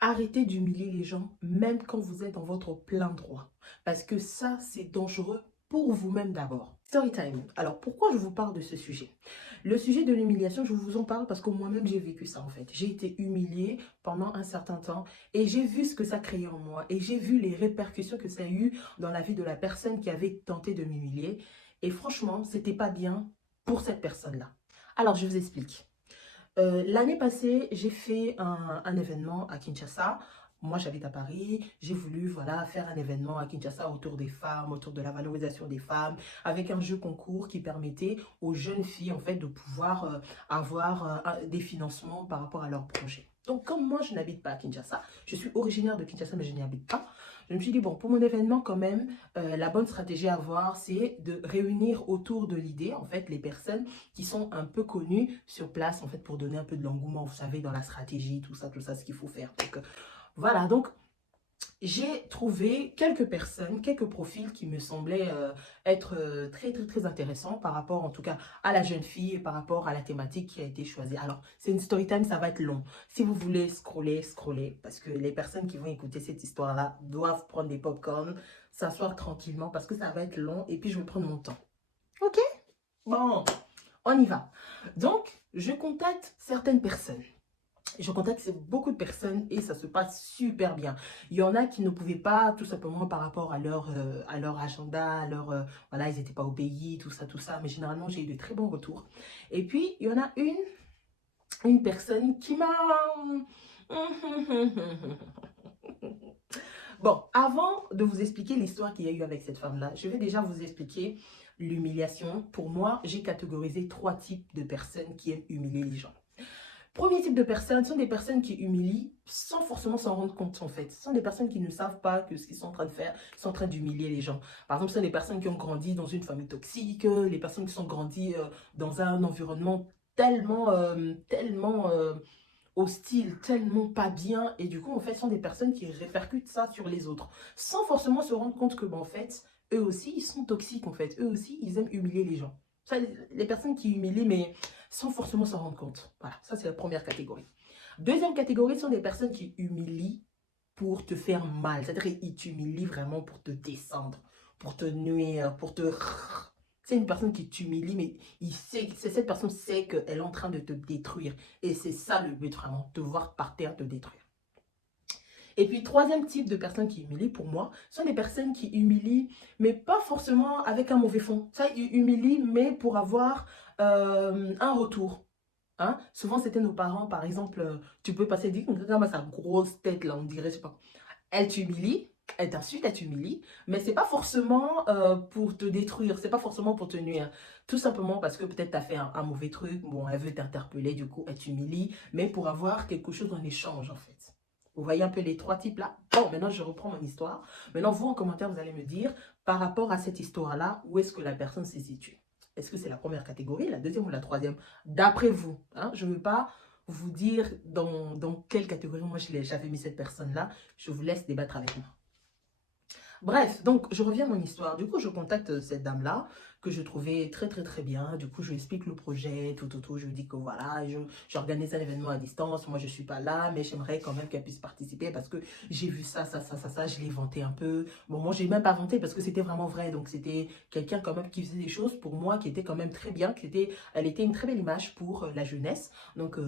Arrêtez d'humilier les gens, même quand vous êtes dans votre plein droit. Parce que ça, c'est dangereux pour vous-même d'abord. Story time. Alors, pourquoi je vous parle de ce sujet? Le sujet de l'humiliation, je vous en parle parce que moi-même, j'ai vécu ça en fait. J'ai été humiliée pendant un certain temps et j'ai vu ce que ça créait en moi et j'ai vu les répercussions que ça a eu dans la vie de la personne qui avait tenté de m'humilier. Et franchement, c'était pas bien pour cette personne-là. Alors, je vous explique. L'année passée, j'ai fait un événement à Kinshasa. Moi, j'habite à Paris. J'ai voulu voilà, faire un événement à Kinshasa autour des femmes, autour de la valorisation des femmes, avec un jeu concours qui permettait aux jeunes filles en fait, de pouvoir avoir des financements par rapport à leurs projets. Donc, comme moi, je n'habite pas à Kinshasa, je suis originaire de Kinshasa, mais je n'y habite pas. Je me suis dit, bon, pour mon événement, quand même, la bonne stratégie à avoir, c'est de réunir autour de l'idée, en fait, les personnes qui sont un peu connus sur place, en fait, pour donner un peu de l'engouement, vous savez, dans la stratégie, tout ça, ce qu'il faut faire. Donc, voilà, donc, j'ai trouvé quelques personnes, quelques profils qui me semblaient être très intéressants par rapport, en tout cas, à la jeune fille et par rapport à la thématique qui a été choisie. Alors, c'est une story time, ça va être long. Si vous voulez scroller, scroller, parce que les personnes qui vont écouter cette histoire-là doivent prendre des popcorn, s'asseoir tranquillement, parce que ça va être long et puis je vais prendre mon temps. Ok? Bon. On y va. Donc, je contacte certaines personnes. Je contacte beaucoup de personnes et ça se passe super bien. Il y en a qui ne pouvaient pas, tout simplement par rapport à leur agenda, voilà, ils n'étaient pas au pays, tout ça. Mais généralement, j'ai eu de très bons retours. Et puis, il y en a une personne qui m'a... Bon, avant de vous expliquer l'histoire qu'il y a eu avec cette femme-là, je vais déjà vous expliquer l'humiliation. Pour moi, j'ai catégorisé 3 types de personnes qui aiment humilier les gens. Premier type de personnes sont des personnes qui humilient sans forcément s'en rendre compte en fait. Ce sont des personnes qui ne savent pas que ce qu'ils sont en train de faire, ils sont en train d'humilier les gens. Par exemple, ce sont des personnes qui ont grandi dans une famille toxique, les personnes qui sont grandies dans un environnement tellement hostile, tellement pas bien. Et du coup, en fait, ce sont des personnes qui répercutent ça sur les autres. Sans forcément se rendre compte que, en fait, eux aussi, ils sont toxiques en fait. Eux aussi, ils aiment humilier les gens. Ça, les personnes qui humilient, mais sans forcément s'en rendre compte. Voilà, ça c'est la première catégorie. Deuxième catégorie sont des personnes qui humilient pour te faire mal. C'est-à-dire qu'ils t'humilient vraiment pour te descendre, pour te nuire, pour te... C'est une personne qui t'humilie, mais cette personne sait qu'elle est en train de te détruire. Et c'est ça le but vraiment, te voir par terre te détruire. Et puis, troisième type de personnes qui humilient, pour moi, sont des personnes qui humilient, mais pas forcément avec un mauvais fond. Ça, ils humilient, mais pour avoir un retour. Hein? Souvent, c'était nos parents, par exemple, tu peux passer, dire, regarde sa grosse tête, là, on dirait, je sais pas. Elle t'humilie, elle t'insulte, elle t'humilie, mais c'est pas forcément pour te détruire, c'est pas forcément pour te nuire. Tout simplement parce que peut-être tu as fait un mauvais truc, bon, elle veut t'interpeller, du coup, elle t'humilie, mais pour avoir quelque chose en échange, en fait. Vous voyez un peu les 3 types là? Bon, maintenant, je reprends mon histoire. Maintenant, vous, en commentaire, vous allez me dire, par rapport à cette histoire-là, où est-ce que la personne s'est située? Est-ce que c'est la première catégorie, la deuxième ou la troisième? D'après vous, hein, je ne veux pas vous dire dans quelle catégorie moi j'avais mis cette personne-là. Je vous laisse débattre avec moi. Bref, donc je reviens à mon histoire. Du coup, je contacte cette dame-là que je trouvais très bien. Du coup, je lui explique le projet, tout. Je lui dis que voilà, j'organise un événement à distance. Moi, je ne suis pas là, mais j'aimerais quand même qu'elle puisse participer parce que j'ai vu ça. Je l'ai vanté un peu. Bon, moi, je n'ai même pas vanté parce que c'était vraiment vrai. Donc, c'était quelqu'un quand même qui faisait des choses pour moi qui était quand même très bien. Elle était une très belle image pour la jeunesse. Donc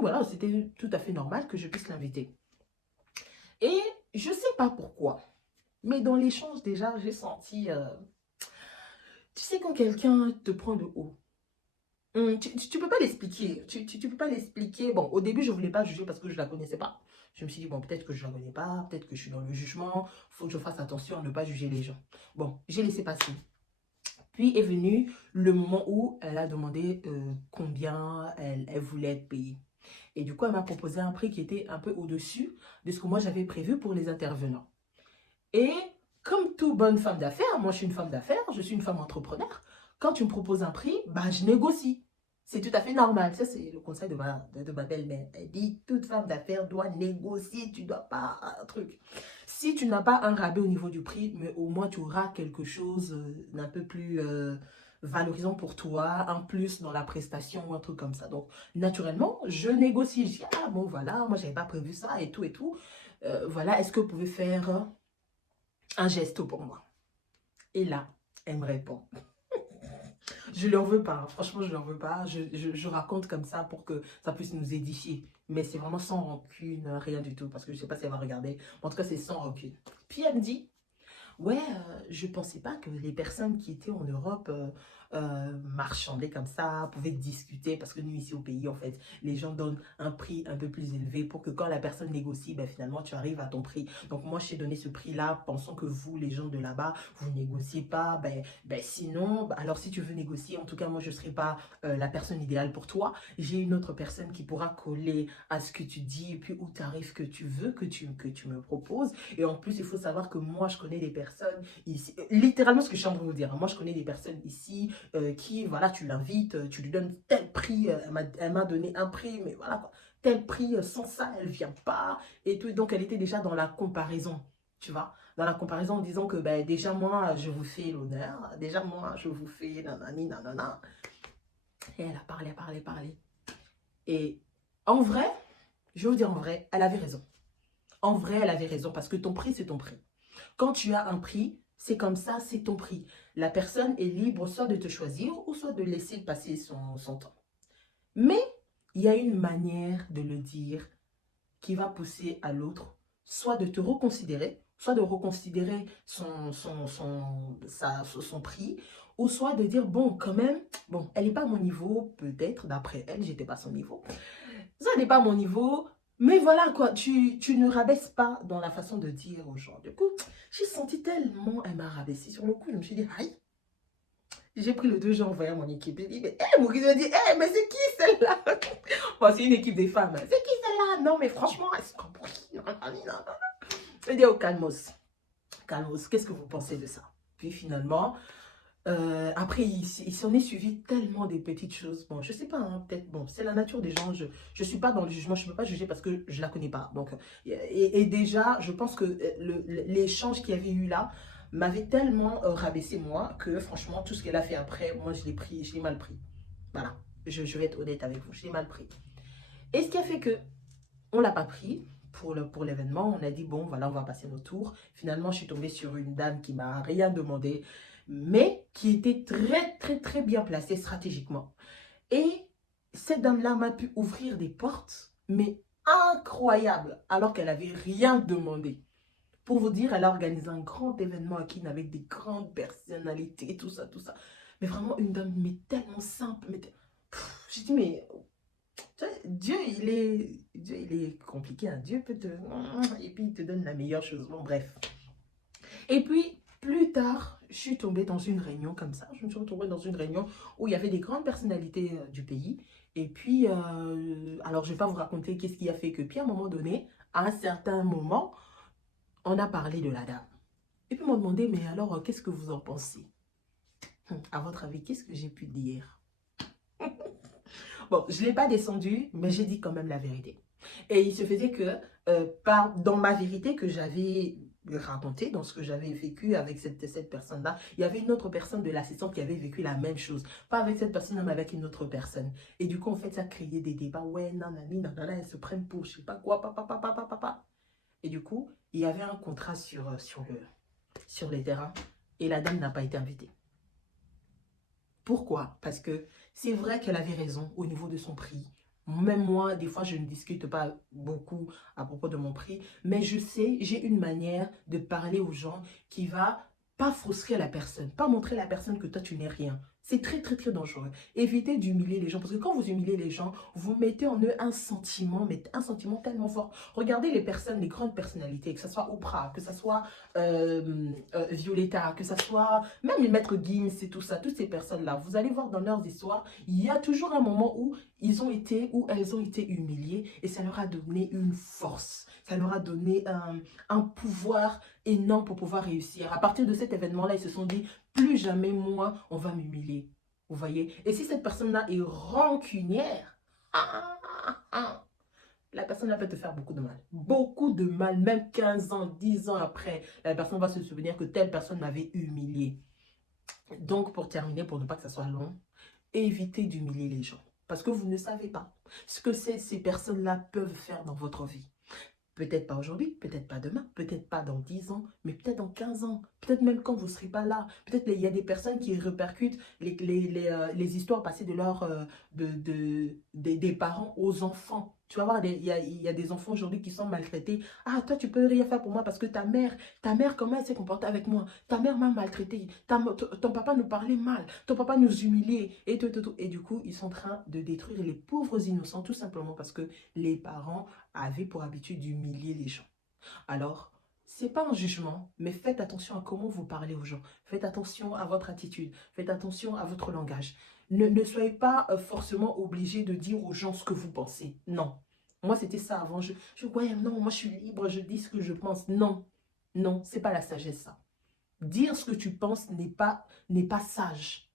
voilà, c'était tout à fait normal que je puisse l'inviter. Et je ne sais pas pourquoi. Mais dans l'échange, déjà, j'ai senti... tu sais, quand quelqu'un te prend de haut, tu peux pas l'expliquer. Tu peux pas l'expliquer. Bon, au début, je voulais pas juger parce que je la connaissais pas. Je me suis dit, bon, peut-être que je la connais pas, peut-être que je suis dans le jugement. Il faut que je fasse attention à ne pas juger les gens. Bon, j'ai laissé passer. Puis est venu le moment où elle a demandé combien elle voulait être payée. Et du coup, elle m'a proposé un prix qui était un peu au-dessus de ce que moi j'avais prévu pour les intervenants. Et comme toute bonne femme d'affaires, moi je suis une femme d'affaires, je suis une femme entrepreneur, quand tu me proposes un prix, bah, je négocie. C'est tout à fait normal. Ça, c'est le conseil de ma belle-mère. Elle dit, toute femme d'affaires doit négocier, tu dois pas un truc. Si tu n'as pas un rabais au niveau du prix, mais au moins tu auras quelque chose d'un peu plus valorisant pour toi, un plus dans la prestation ou un truc comme ça. Donc, naturellement, je négocie. Je dis, ah bon, voilà, moi, j'avais pas prévu ça et tout et tout. Voilà, est-ce que vous pouvez faire un geste pour moi? Et là, elle me répond. Je lui en veux pas, hein. Franchement, je lui en veux pas. Je raconte comme ça pour que ça puisse nous édifier. Mais c'est vraiment sans rancune, rien du tout. Parce que je sais pas si elle va regarder. En tout cas, c'est sans rancune. Puis elle me dit, ouais, je pensais pas que les personnes qui étaient en Europe marchandaient comme ça, pouvaient discuter, parce que nous ici au pays, en fait, les gens donnent un prix un peu plus élevé pour que quand la personne négocie, ben, finalement, tu arrives à ton prix. Donc moi, je t'ai donné ce prix-là, pensant que vous, les gens de là-bas, vous négociez pas, sinon, alors si tu veux négocier, en tout cas, moi, je ne serai pas la personne idéale pour toi. J'ai une autre personne qui pourra coller à ce que tu dis, et puis au tarif que tu veux, que tu me proposes. Et en plus, il faut savoir que moi, je connais des personnes ici, littéralement ce que je suis en train de vous dire, hein. Moi, je connais des personnes ici qui, voilà, tu l'invites, tu lui donnes tel prix, elle m'a donné un prix, mais voilà quoi, tel prix, sans ça, elle vient pas, et tout. Donc, elle était déjà dans la comparaison, tu vois, dans la comparaison en disant que, ben, déjà, moi, je vous fais l'honneur, déjà, moi, je vous fais nanani, nanana. Et elle a parlé, parlé, parlé. Et en vrai, je vais vous dire en vrai, elle avait raison. En vrai, elle avait raison parce que ton prix, c'est ton prix. Quand tu as un prix, c'est comme ça, c'est ton prix. La personne est libre soit de te choisir ou soit de laisser passer son temps. Mais il y a une manière de le dire qui va pousser à l'autre, soit de te reconsidérer, soit de reconsidérer son prix, ou soit de dire, bon, quand même, bon, elle n'est pas à mon niveau, peut-être, d'après elle, j'étais pas à son niveau. Ça n'est pas à mon niveau, mais voilà quoi, tu ne rabaisses pas dans la façon de dire aux gens. Du coup, j'ai senti tellement, elle m'a rabaissé sur le coup, je me suis dit, aïe, j'ai pris le 2, j'ai envoyé à mon équipe. J'ai dit, mais Maurice m'a dit, mais c'est qui celle-là? Bon, c'est une équipe des femmes. C'est qui celle-là? Non, mais franchement, elle se comprend. Je dis, oh, calmos. Calmos, qu'est-ce que vous pensez de ça? Puis finalement, après, il s'en est suivi tellement des petites choses. Bon, je sais pas, hein, peut-être, bon, c'est la nature des gens. Je suis pas dans le jugement, je peux pas juger parce que je la connais pas. Donc, et déjà, je pense que l'échange qu'il y avait eu là m'avait tellement rabaissé moi que franchement, tout ce qu'elle a fait après, moi, je l'ai pris, je l'ai mal pris. Voilà, je vais être honnête avec vous, je l'ai mal pris. Et ce qui a fait que on l'a pas pris pour l'événement. On a dit, bon, voilà, on va passer nos tours. Finalement, je suis tombée sur une dame qui m'a rien demandé, mais qui était très, très, très bien placée stratégiquement. Et cette dame-là m'a pu ouvrir des portes, mais incroyables, alors qu'elle n'avait rien demandé. Pour vous dire, elle a organisé un grand événement à Kin avec des grandes personnalités, tout ça, tout ça. Mais vraiment, une dame, mais tellement simple. J'ai dit, mais Dieu, il est compliqué, hein. Dieu peut te... Et puis, il te donne la meilleure chose. Bon, bref. Et puis, plus tard, je suis tombée dans une réunion comme ça. Je me suis retrouvée dans une réunion où il y avait des grandes personnalités du pays. Et puis, alors, je ne vais pas vous raconter qu'est-ce qui a fait que, puis à un moment donné, à un certain moment, on a parlé de la dame. Et puis, ils m'ont demandé, mais alors, qu'est-ce que vous en pensez? À votre avis, qu'est-ce que j'ai pu dire? Bon, je ne l'ai pas descendu, mais j'ai dit quand même la vérité. Et il se faisait que, dans ma vérité que j'avais racontée, dans ce que j'avais vécu avec cette personne-là, il y avait une autre personne de l'assistante qui avait vécu la même chose. Pas avec cette personne, mais avec une autre personne. Et du coup, en fait, ça créait des débats. Ouais, nanani, nanana, elles se prennent pour je sais pas quoi, papa, papa, papa, papa. Et du coup, il y avait un contrat sur les terrains. Et la dame n'a pas été invitée. Pourquoi? Parce que c'est vrai qu'elle avait raison au niveau de son prix. Même moi, des fois, je ne discute pas beaucoup à propos de mon prix, mais je sais, j'ai une manière de parler aux gens qui va pas frustrer la personne, pas montrer à la personne que toi, tu n'es rien. C'est très, très, très dangereux. Évitez d'humilier les gens, parce que quand vous humiliez les gens, vous mettez en eux un sentiment, mais un sentiment tellement fort. Regardez les personnes, les grandes personnalités, que ce soit Oprah, que ce soit Violetta, que ce soit même les maîtres Gims et tout ça, toutes ces personnes-là, vous allez voir dans leurs histoires, il y a toujours un moment où ils ont été, où elles ont été humiliées et ça leur a donné une force, ça leur a donné un pouvoir énorme pour pouvoir réussir. À partir de cet événement-là, ils se sont dit, plus jamais moi, on va m'humilier. Vous voyez? Et si cette personne-là est rancunière, la personne peut te faire beaucoup de mal. Beaucoup de mal, même 15 ans, 10 ans après, la personne va se souvenir que telle personne m'avait humilié. Donc, pour terminer, pour ne pas que ça soit long, évitez d'humilier les gens. Parce que vous ne savez pas ce que ces personnes-là peuvent faire dans votre vie. Peut-être pas aujourd'hui, peut-être pas demain, peut-être pas dans 10 ans, mais peut-être dans 15 ans, peut-être même quand vous ne serez pas là. Peut-être il y a des personnes qui répercutent les histoires passées de des parents aux enfants. Tu vas voir, il y a des enfants aujourd'hui qui sont maltraités. Ah, toi, tu peux rien faire pour moi parce que ta mère, comment elle s'est comportée avec moi? Ta mère m'a maltraité. Ton papa nous parlait mal. Ton papa nous humiliait. Et, tout. Et du coup, ils sont en train de détruire les pauvres innocents tout simplement parce que les parents avaient pour habitude d'humilier les gens. Alors, c'est pas un jugement, mais faites attention à comment vous parlez aux gens. Faites attention à votre attitude. Faites attention à votre langage. Ne soyez pas forcément obligé de dire aux gens ce que vous pensez. Non. Moi, c'était ça avant. Ouais, non, moi, je suis libre, je dis ce que je pense. Non. Non, c'est pas la sagesse, ça. Dire ce que tu penses n'est pas sage.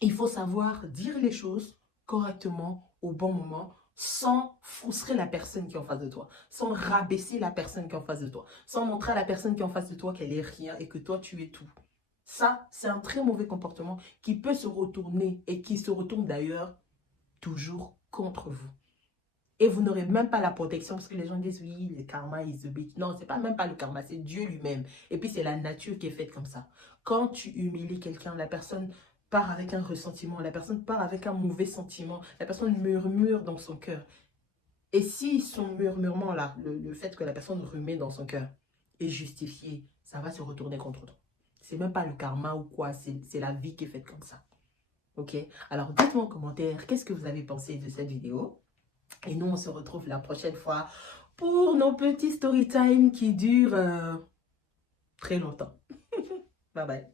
Il faut savoir dire les choses correctement, au bon moment, sans frustrer la personne qui est en face de toi, sans rabaisser la personne qui est en face de toi, sans montrer à la personne qui est en face de toi qu'elle est rien et que toi, tu es tout. Ça, c'est un très mauvais comportement qui peut se retourner et qui se retourne d'ailleurs toujours contre vous. Et vous n'aurez même pas la protection parce que les gens disent oui, le karma is a bitch. Non, c'est pas même pas le karma, c'est Dieu lui-même. Et puis c'est la nature qui est faite comme ça. Quand tu humilies quelqu'un, la personne part avec un ressentiment, la personne part avec un mauvais sentiment, la personne murmure dans son cœur. Et si son murmurement là, le fait que la personne remet dans son cœur est justifié, ça va se retourner contre toi. C'est même pas le karma ou quoi, c'est la vie qui est faite comme ça. Ok? Alors dites-moi en commentaire, qu'est-ce que vous avez pensé de cette vidéo? Et nous, on se retrouve la prochaine fois pour nos petits story time qui durent très longtemps. Bye bye.